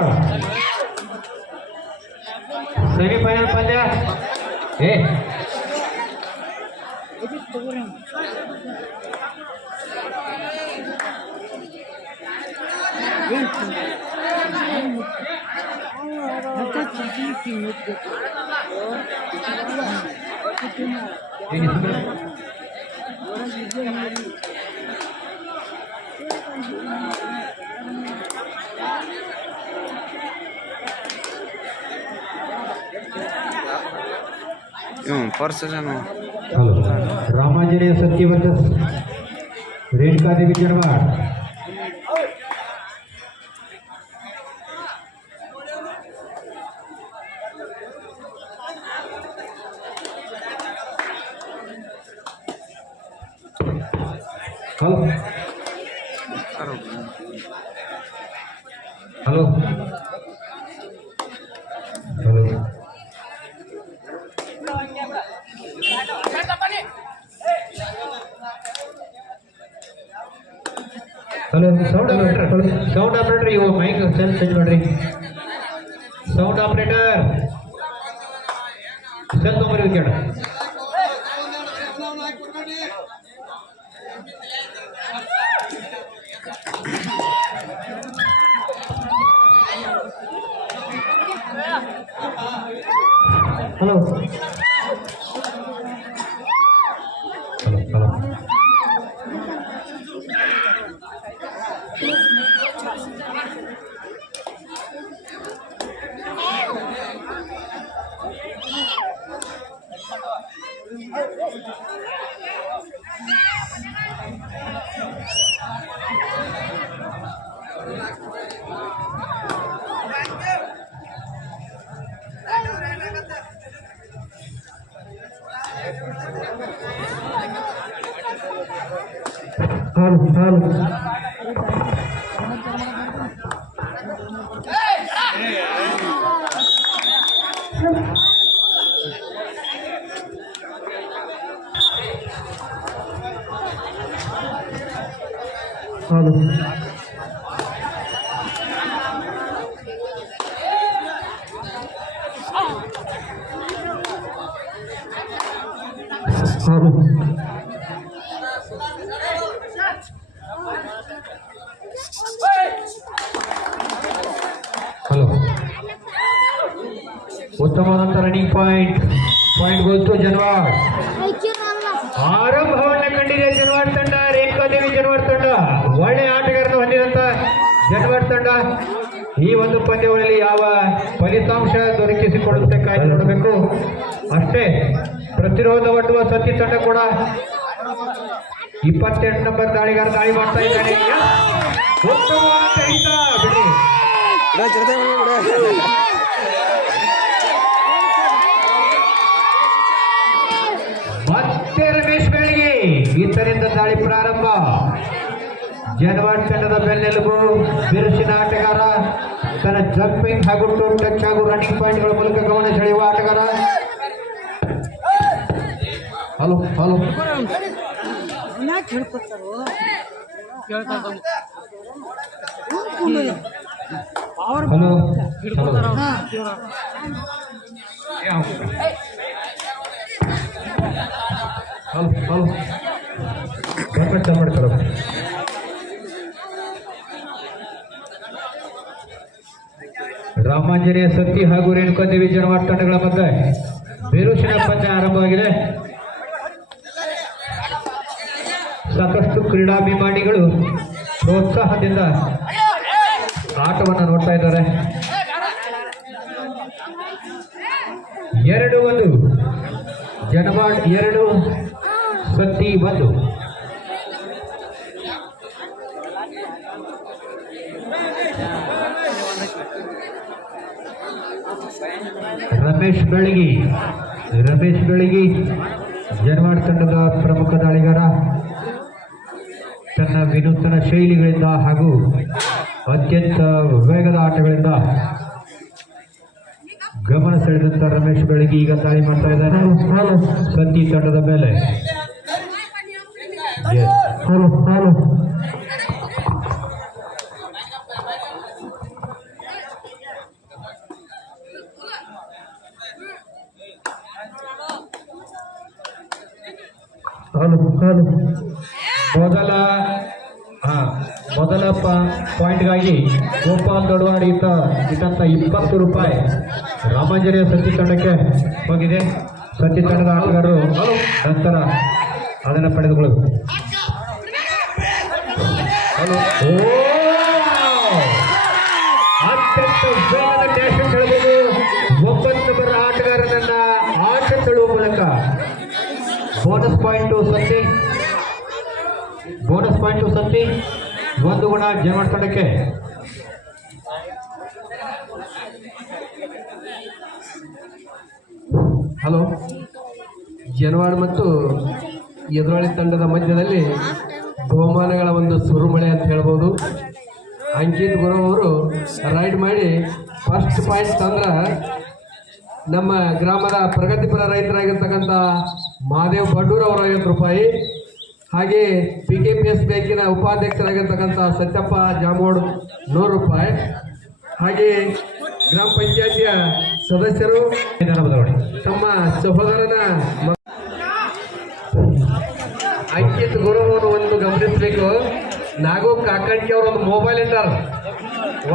Sekar. Semi final pada. Eh. Ini sebenarnya. Purse છે ને રામાજીને સત્યવચન રેણકા દેવી જરવાડ હલો ஆப்ரேட்டர் சவுண்ட் ஆப்ரேட்டர் இவங்க மைக் சென்ஸ் சேஞ்ச் பண்ணுறீங்க சவுண்ட் ஆப்ரேட்டர் செல் தொம்பரி விக்கெட் ஹலோ ಹಾಲು ಹಾಲು ಹಾಲು ಹಾಲು ಹಲೋ ಉತ್ತಮವಾದಂಥ ರನ್ನಿಂಗ್ ಪಾಯಿಂಟ್ ಪಾಯಿಂಟ್ ಗೊತ್ತು ಜನವಾರ್ ಆರಂಭವನ್ನ ಕಂಡಿದೆ ಜನವಾರ್ ತಂಡ ರೇಣುಕಾದೇವಿ ಜನವಾರ್ ತಂಡ. ಒಳ್ಳೆ ಆಟಗಾರನ ಹೊಂದಿದಂತ ಜನವಾರ್ ತಂಡ. ಈ ಒಂದು ಪಂದ್ಯಗಳಲ್ಲಿ ಯಾವ ಫಲಿತಾಂಶ ದೊರಕಿಸಿಕೊಡುತ್ತೆ ಕಾಯ್ದು ನೋಡಬೇಕು. ಅಷ್ಟೇ, ಪ್ರತಿರೋಧ ಒಡ್ಡುವ ಸತಿ ತಂಡ ಕೂಡ ಇಪ್ಪತ್ತೆಂಟು ನಂಬರ್ ದಾಳಿಗಾರ ದಾಳಿ ಮಾಡ್ತಾ ಇದ್ದಾರೆ ಬಿಡಿ. ಈತನಿಂದ ದಾಳಿ ಪ್ರಾರಂಭ. ಜನವಾಡ್ ತಂಡದ ಬೆನ್ನೆಲುಬು, ಬಿರುಸಿನ ಆಟಗಾರ, ತನ್ನ ಜಂಪಿಂಗ್ ಹಾಗೂ ಟೂ ಟಚ್ ಹಾಗೂ ರನ್ನಿಂಗ್ ಪಾಯಿಂಟ್ಗಳ ಮೂಲಕ ಗಮನ ಸೆಳೆಯುವ ಆಟಗಾರ. Hello. Hello hello. Hello hello. ಚಾಲು ಮಾಡ್ಕೊಳ್ಳೋ ರಾಮಾಂಜನೇಯ ಸತ್ತಿ ಹಾಗೂ ರೇಣುಕಾದೇವಿ ಜನವಾಡ್ ತಂಡಗಳ ಮಧ್ಯೆ ಬೇರುಶಿನ ಪಂದ್ಯ ಆರಂಭವಾಗಿದೆ. ಸಾಕಷ್ಟು ಕ್ರೀಡಾಭಿಮಾನಿಗಳು ಪ್ರೋತ್ಸಾಹದಿಂದ ಆಟವನ್ನು ನೋಡ್ತಾ ಇದ್ದಾರೆ. ಎರಡು ಒಂದು. ಜನವಾಡ್ ಎರಡು ಸತ್ತಿ ಒಂದು. ರಮೇಶ್ ಬೆಳಗಿ ರಮೇಶ್ ಬೆಳಗಿ ಜನವಾಡ್ ತಂಡದ ಪ್ರಮುಖ ದಾಳಿಗಾರ. ತನ್ನ ವಿನೂತನ ಶೈಲಿಗಳಿಂದ ಹಾಗೂ ಅತ್ಯಂತ ವೇಗದ ಆಟಗಳಿಂದ ಗಮನ ಸೆಳೆದಂತ ರಮೇಶ್ ಬೆಳಗಿ ಈಗ ದಾಳಿ ಮಾಡ್ತಾ ಇದ್ದಾನೆ ಸಂತಿ ತಂಡದ ಮೇಲೆ Yes. ಹಲೋ ಹಲೋ ಹಾಲು ಮೊದಲ ಹಾ ಮೊದಲ ಪಾಯಿಂಟ್ಗಾಗಿ ಗೋಪಾಲ್ ದೊಡವಾಡಿ ಇದ್ದ ಇದ್ದಂತ ಇಪ್ಪತ್ತು ರೂಪಾಯಿ ರಾಮಾಂಜನೇಯ ಸತಿ ತಂಡಕ್ಕೆ ಹೋಗಿದೆ. ಸತಿ ತಂಡದ ಆಟಗಾರರು ನಂತರ ಅದನ್ನು ಪಡೆದುಕೊಳ್ಳಬೇಕು! ಅತ್ಯಂತ ವೇಗದ ಆಟಗಾರನನ್ನ ಆಟ ತಳ್ಳುವ ಮೂಲಕ. ಬೋನಸ್ ಪಾಯಿಂಟು ಸತ್ತಿ ಬೋನಸ್ ಪಾಯಿಂಟ್ ಸತ್ತಿ ಒಂದು ಗುಣ ಜಯ ತಂಡಕ್ಕೆ ಹಲೋ? ಜನವಾಡ ಮತ್ತು ಎದುರಾಳಿ ತಂಡದ ಮಧ್ಯದಲ್ಲಿ ಬಹುಮಾನಗಳ ಒಂದು ಸುರುಮಳೆ ಅಂತ ಹೇಳ್ಬೋದು. ಅಂಕಿತ್ ಗುರು ಅವರು ರೈಡ್ ಮಾಡಿ ಫಸ್ಟ್ ಪಾಯಿಂಟ್ ತಂದ್ರೆ ನಮ್ಮ ಗ್ರಾಮದ ಪ್ರಗತಿಪರ ರೈತರಾಗಿರ್ತಕ್ಕಂಥ ಮಹಾದೇವ್ ಬಡೂರ್ ಅವರು ಐವತ್ತು ರೂಪಾಯಿ ಹಾಗೆ ಪಿ ಕೆ ಪಿ ಎಸ್ ಬ್ಯಾಂಕಿನ ಉಪಾಧ್ಯಕ್ಷರಾಗಿರ್ತಕ್ಕಂಥ ಸತ್ಯಪ್ಪ ಜಾಮೋಡ್ ನೂರು ರೂಪಾಯಿ. ಹಾಗೆ ಗ್ರಾಮ ಪಂಚಾಯತಿಯ ಸದಸ್ಯರು ತಮ್ಮ ಸಹೋದರನ ಅಂಕಿತ್ ಗುರುವನ್ನು ಒಂದು ಗಮನಿಸಬೇಕು. ನಾಗೋ ಕಾಕಂಟಿ ಅವರು ಒಂದು ಮೊಬೈಲ್ ಇಟ್ಟಾರ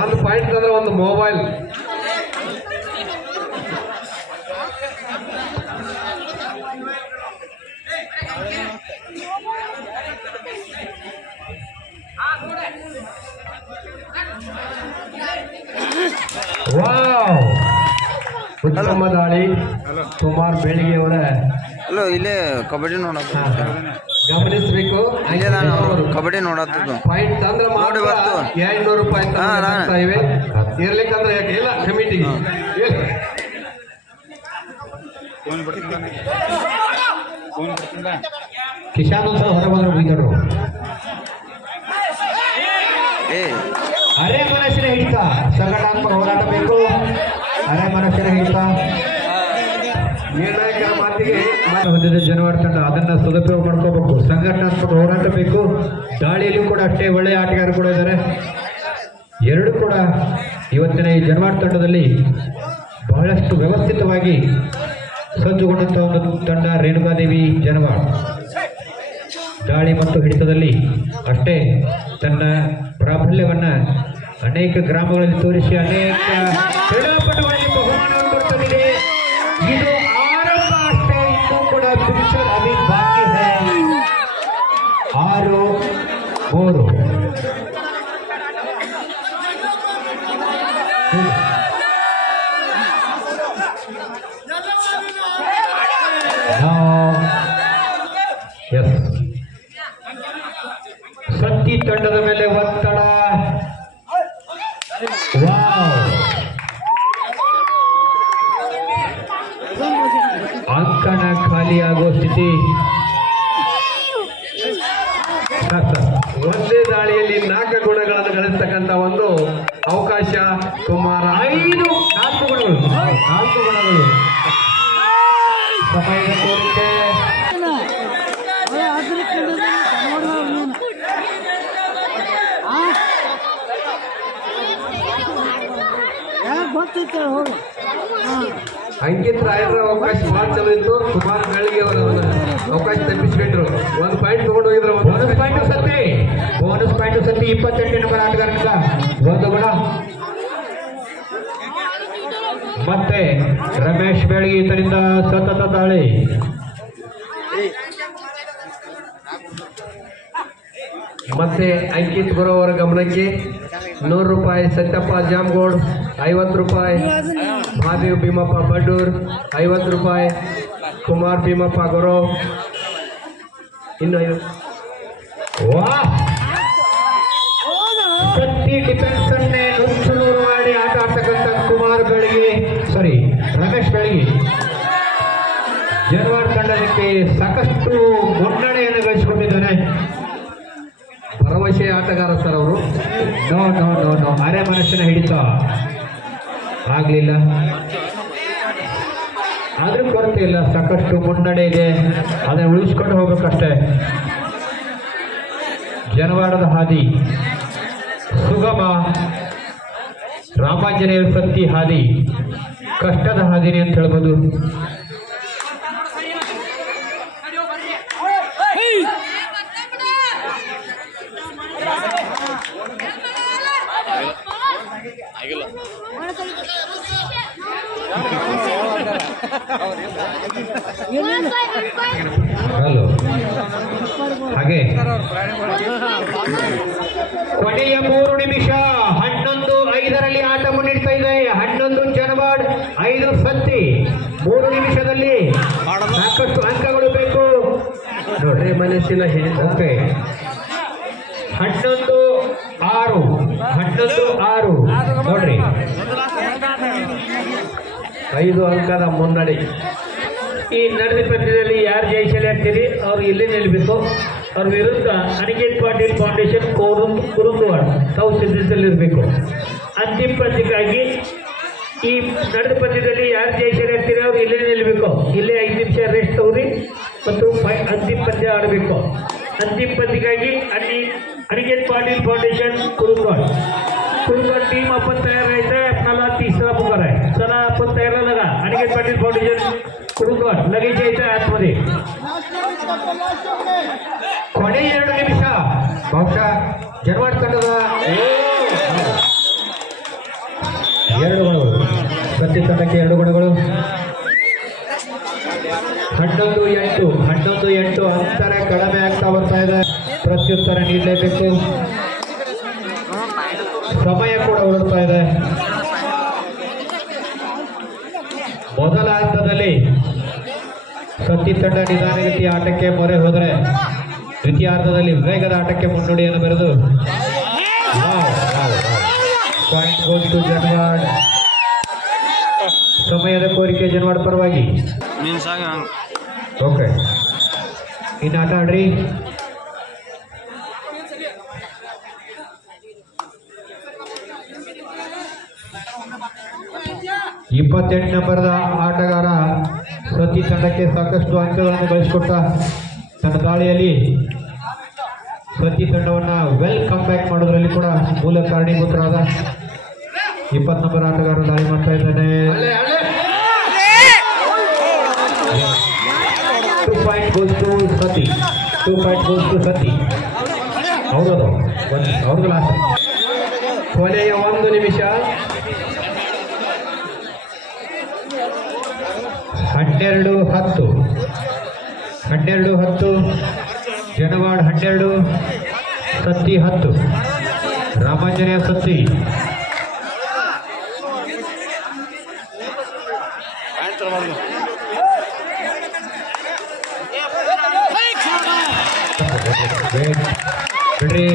ಒಂದು ಪಾಯಿಂಟ್ ಅಂದ್ರೆ ಒಂದು ಮೊಬೈಲ್ ಉತ್ತಮ ದಾಳಿ. ಕುಮಾರ್ ಬೆಳಿಗ್ಗೆ ಅವರ ಹಲೋ ಇಲ್ಲೇ ಕಬಡ್ಡಿ ನೋಡೋದು. ಗಮನಿಸಬೇಕು. ಇಲ್ಲೇ ನಾನು ಕಬಡ್ಡಿ ನೋಡತ್ತಿದ್ದು. ಪಾಯಿಂಟ್ ತಂದ್ರೆ ಮಾಡಿ ಬರ್ತು. ಎರಡ್ನೂರು ರೂಪಾಯಿ ಇವೆ. ಇರ್ಲಿಕ್ಕಂದ್ರೆ ಯಾಕೆ? ಇಲ್ಲ ಕಮಿಟಿಗೆ ಇಲ್ಲ. ಕಿಶಾನ್ ಅಂತ ಹೊರ ಬಂದ್ರು ಮುಗಿದರು ಅರೆ ಮನಸ್ಸಿನ ಹಿಡಿತ. ಸಂಘಟನಾತ್ಮಕ ಹೋರಾಟ ಬೇಕು. ಅರೆ ಮನುಷ್ಯರ ಮಾತಿಗೆ ಹೊಂದಿದ ಜನವಾರ ತಂಡ ಅದನ್ನ ಸದುಪಯೋಗ ಮಾಡ್ಕೋಬೇಕು. ಸಂಘಟನಾತ್ಮಕ ಹೋರಾಟ ಬೇಕು. ದಾಳಿಯಲ್ಲೂ ಕೂಡ ಅಷ್ಟೇ ಒಳ್ಳೆಯ ಆಟಗಾರರು ಕೂಡ ಇದ್ದಾರೆ. ಎರಡು ಕೂಡ ಇವತ್ತಿನ ಈ ಜನವಾರ ತಂಡದಲ್ಲಿ ಬಹಳಷ್ಟು ವ್ಯವಸ್ಥಿತವಾಗಿ ಸಜ್ಜುಗೊಂಡಂತಹ ಒಂದು ತಂಡ ರೇಣುಕಾದೇವಿ ಜನವಾಡ್ ದಾಳಿ ಮತ್ತು ಹಿಡಿತದಲ್ಲಿ ಅಷ್ಟೇ ತನ್ನ ಪ್ರಾಬಲ್ಯವನ್ನ ಅನೇಕ ಗ್ರಾಮಗಳಲ್ಲಿ ತೋರಿಸಿ ಅನೇಕ ಕ್ರೀಡಾಪಟುಗಳಿಗೆ ಬಹುಮಾನವನ್ನು ಕೊಡ್ತದೆ ಇದು ಆರಂಭ ಅಷ್ಟೇ ಇನ್ನೂ ಕೂಡ ಪಿಕ್ಚರ್ ಅಭಿ ಬಾಕಿ ಹೈ ಆರು ಮೂರು ಎಸ್ ಸತ್ತಿ ತಂಡದ ಮೇಲೆ ಒತ್ತಡ ವಾವ್ ಅಂಕಣ ಖಾಲಿಯಾಗೋ ಸ್ಥಿತಿ. ಒಂದೇ ದಾಳಿಯಲ್ಲಿ ನಾಲ್ಕು ಗುಣಗಳನ್ನು ಗಳಿಸ್ತಕ್ಕಂಥ ಒಂದು ಅವಕಾಶ ಕುಮಾರ ಐದು ನಾಲ್ಕು ಗುಣಗಳು. ನಾಲ್ಕು ಗುಣಗಳು. ಸಮಯದ ಹೋಗು ಅಂಕಿತ್ ರಾಯರ ಅವಕಾಶ ಬಹಳ ಚಲೋ ಇತ್ತು. ಕುಮಾರ್ ಬೆಳಗ್ಗೆ ಅವರು ಅವಕಾಶ ತಪ್ಪಿಸ್ಬಿಟ್ರು. ಒಂದು ಪಾಯಿಂಟ್ ತಗೊಂಡು ಹೋಗಿದ್ರು ಬೋನಸ್ ಪಾಯಿಂಟ್ ಸತ್ತಿ ಬೋನಸ್ ಪಾಯಿಂಟ್ ಸತ್ತಿ ಇಪ್ಪತ್ತೆಂಟು ನಂಬರ್ ಆಟಗಾರನಿಂದ. ಒಂದು ಗುಣ. ಮತ್ತೆ ರಮೇಶ್ ಬೆಳಗ್ಗೆ ಇದರಿಂದ ಸತತ ದಾಳಿ. ಮತ್ತೆ ಅಂಕಿತ್ ಗುರು ಅವರ ಗಮನಕ್ಕೆ ನೂರು ರೂಪಾಯಿ ಸತ್ಯಪ್ಪ ಜಾಮ್ಗೋಡ್, ಐವತ್ತು ರೂಪಾಯಿ. ಮಹಾದೇವ್ ಭೀಮಪ್ಪ ಬಡ್ಡೂರ್, ಐವತ್ತು ರೂಪಾಯಿ. ಕುಮಾರ್ ಭೀಮಪ್ಪ ಗೌರವ್ ಇನ್ನು ಪ್ರತಿ ಡಿಫೆನ್ಸ್ ಅನ್ನೇ ನುಚ್ಚುನೂರು ಮಾಡಿ ಆಟ ಆಡ್ತಕ್ಕಂಥ ಕುಮಾರ್ ಬೆಳಗಿ ಸಾರಿ ರಮೇಶ್ ಬೆಳಗಿ ಜನವಾರ ತಂಡಕ್ಕೆ ಸಾಕಷ್ಟು ಮುನ್ನಡೆಯನ್ನು ಗಳಿಸಿಕೊಂಡಿದ್ದಾನೆ ಆಟಗಾರ ಸರ್ ಅವರು ನೋ ನೋ ನೋ ನೋ ಅರೆ ಮನುಷ್ಯನ ಹಿಡಿತ. ಆಗ್ಲಿಲ್ಲ. ಆದ್ರೂ ಕೊರತೆ ಇಲ್ಲ, ಸಾಕಷ್ಟು ಮುನ್ನಡೆ ಇದೆ. ಅದನ್ನು ಉಳಿಸ್ಕೊಂಡು ಹೋಗ್ಬೇಕಷ್ಟೇ. ಜನವಾರದ ಹಾದಿ. ಸುಗಮ. ರಾಮಾಂಜನೇಯ ಸತ್ತಿ ಹಾದಿ. ಕಷ್ಟದ ಹಾದಿನಿ ಅಂತ ಹೇಳ್ಬೋದು. ಹಲೋ. ಹಾಗೆ. ಕೊನೆಯ ಮೂರು ನಿಮಿಷ, ಹನ್ನೊಂದು ಐದರಲ್ಲಿ ಆಟ ಮುನ್ನಡೆಸ್ತಾ ಇದೆ. ಹನ್ನೊಂದು ಜನವಾಡ್, ಐದು ಸತ್ತಿ. ಮೂರು ನಿಮಿಷದಲ್ಲಿ ಸಾಕಷ್ಟು ಅಂಕಗಳು ಬೇಕು. ನೋಡ್ರಿ ಮನಸ್ಸಿನ ಓಕೆ. ಹನ್ನೊಂದು ಆರು ಹನ್ನೊಂದು ಆರು ನೋಡ್ರಿ ಐದು ಅಂಕದ ಮುನ್ನಡೆ. ಈ ನಡೆದ ಪಂದ್ಯದಲ್ಲಿ ಯಾರು ಜಯಶಾಲಿ ಆಗ್ತೀರಿ? ಅವ್ರು ಇಲ್ಲೇ ನಿಲ್ಲಬೇಕು ಅವ್ರ ವಿರುದ್ಧ ಅನಿಕೇತ್ ಪಾಟೀಲ್ ಫೌಂಡೇಶನ್ ಕೋರು ಕುರುಕುವಾಡ್ ತಾವು ಸಿದ್ಧದಲ್ಲಿರಬೇಕು ಅಂತಿಮ ಪಂದ್ಯಕ್ಕಾಗಿ ಈ ನಡೆದ ಪಂದ್ಯದಲ್ಲಿ ಯಾರು ಜಯಶಾಲಿ ಆಗ್ತೀರಿ? ಅವ್ರು ಇಲ್ಲೇ ನಿಲ್ಲಬೇಕು ಇಲ್ಲೇ ಐದು ನಿಮಿಷ ರೆಸ್ಟ್ ತಗೋರಿ ಮತ್ತು ಫೈ ಅಂತಿಮ ಪಂದ್ಯ ಆಡಬೇಕು. ಅಂತಿಮ ಪಂದ್ಯಕ್ಕಾಗಿ ಅಲ್ಲಿ ಅನಿಕೇತ್ ಪಾಟೀಲ್ ಫೌಂಡೇಶನ್ ಕುರುಕುವಾಡ್ ಕುರುಕುವಾಡ್ ಟೀಮ್ ಅಪ್ಪ ತಯಾರಾಯ್ತಾ? आहे चला आपण तयार लगा अनिकेत पाटील फाउंडेशन कुरुंदवाड लगेच यायचं आहे आतमध्ये ಕೊನೆ ಎರಡು ನಿಮಿಷ ಬಹುಶಃ ಜನವಾಡ್ ತಂಡದ ಎರಡು ಗುಣಗಳು ಸತ್ಯ ತಂಡಕ್ಕೆ ಎರಡು ಗುಣಗಳು ಹನ್ನೊಂದು ಎಂಟು ಹನ್ನೊಂದು ಎಂಟು ಅಂತರ ಕಡಿಮೆ ಆಗ್ತಾ ಬರ್ತಾ ಇದೆ ಪ್ರತ್ಯುತ್ತರ ನೀಡಲೇಬೇಕು ಸಮಯ ಕೂಡ ಉಳಿಸ್ತಾ ಇದೆ ಸತ್ತಿ ತಂಡ ನಿಧಾನಗತಿ ಆಟಕ್ಕೆ ಮೊರೆ ಹೋದರೆ ದ್ವಿತೀಯಾರ್ಧದಲ್ಲಿ ವೇಗದ ಆಟಕ್ಕೆ ಮುನ್ನುಡಿಯನ್ನು ಬರೆದು. ಸಮಯದ ಕೋರಿಕೆ ಜನವಾಡ್ ಪರವಾಗಿ. ಓಕೆ. ಇನ್ನು ಆಟ ಆಡ್ರಿ. ಇಪ್ಪತ್ತೆಂಟು ನಂಬರ್ದ ಆಟಗಾರ ಸತಿ ತಂಡಕ್ಕೆ ಸಾಕಷ್ಟು ಅಂಕಗಳನ್ನು ಗಳಿಸಿಕೊಟ್ಟ ತನ್ನ ದಾಳಿಯಲ್ಲಿ ಪ್ರತಿ ತಂಡವನ್ನು ವೆಲ್ ಕಮ್ ಬ್ಯಾಕ್ ಮಾಡೋದ್ರಲ್ಲಿ ಕೂಡ ಮೂಲ ಕಾರಣೀಭೂತರಾದ ಇಪ್ಪತ್ತು ನಂಬರ್ ಆಟಗಾರ ದಾಳಿ ಮಾಡ್ತಾ ಇದ್ದಾನೆ. ಟೂ ಪಾಯಿಂಟ್ ಸತಿ ಸತಿ ಅವ್ರದ್ದು. ಲಾಸ್ಟ್ ಕೊನೆಯ ಒಂದು ನಿಮಿಷ. ಹನ್ನೆರಡು ಹತ್ತು ಹನ್ನೆರಡು ಹತ್ತು ಜನವಾಡ್ ಹನ್ನೆರಡು ಸತ್ತಿ ಹತ್ತು ರಾಮಾಂಜನೇಯ ಸತ್ತಿ ಬಿಡ್ರಿ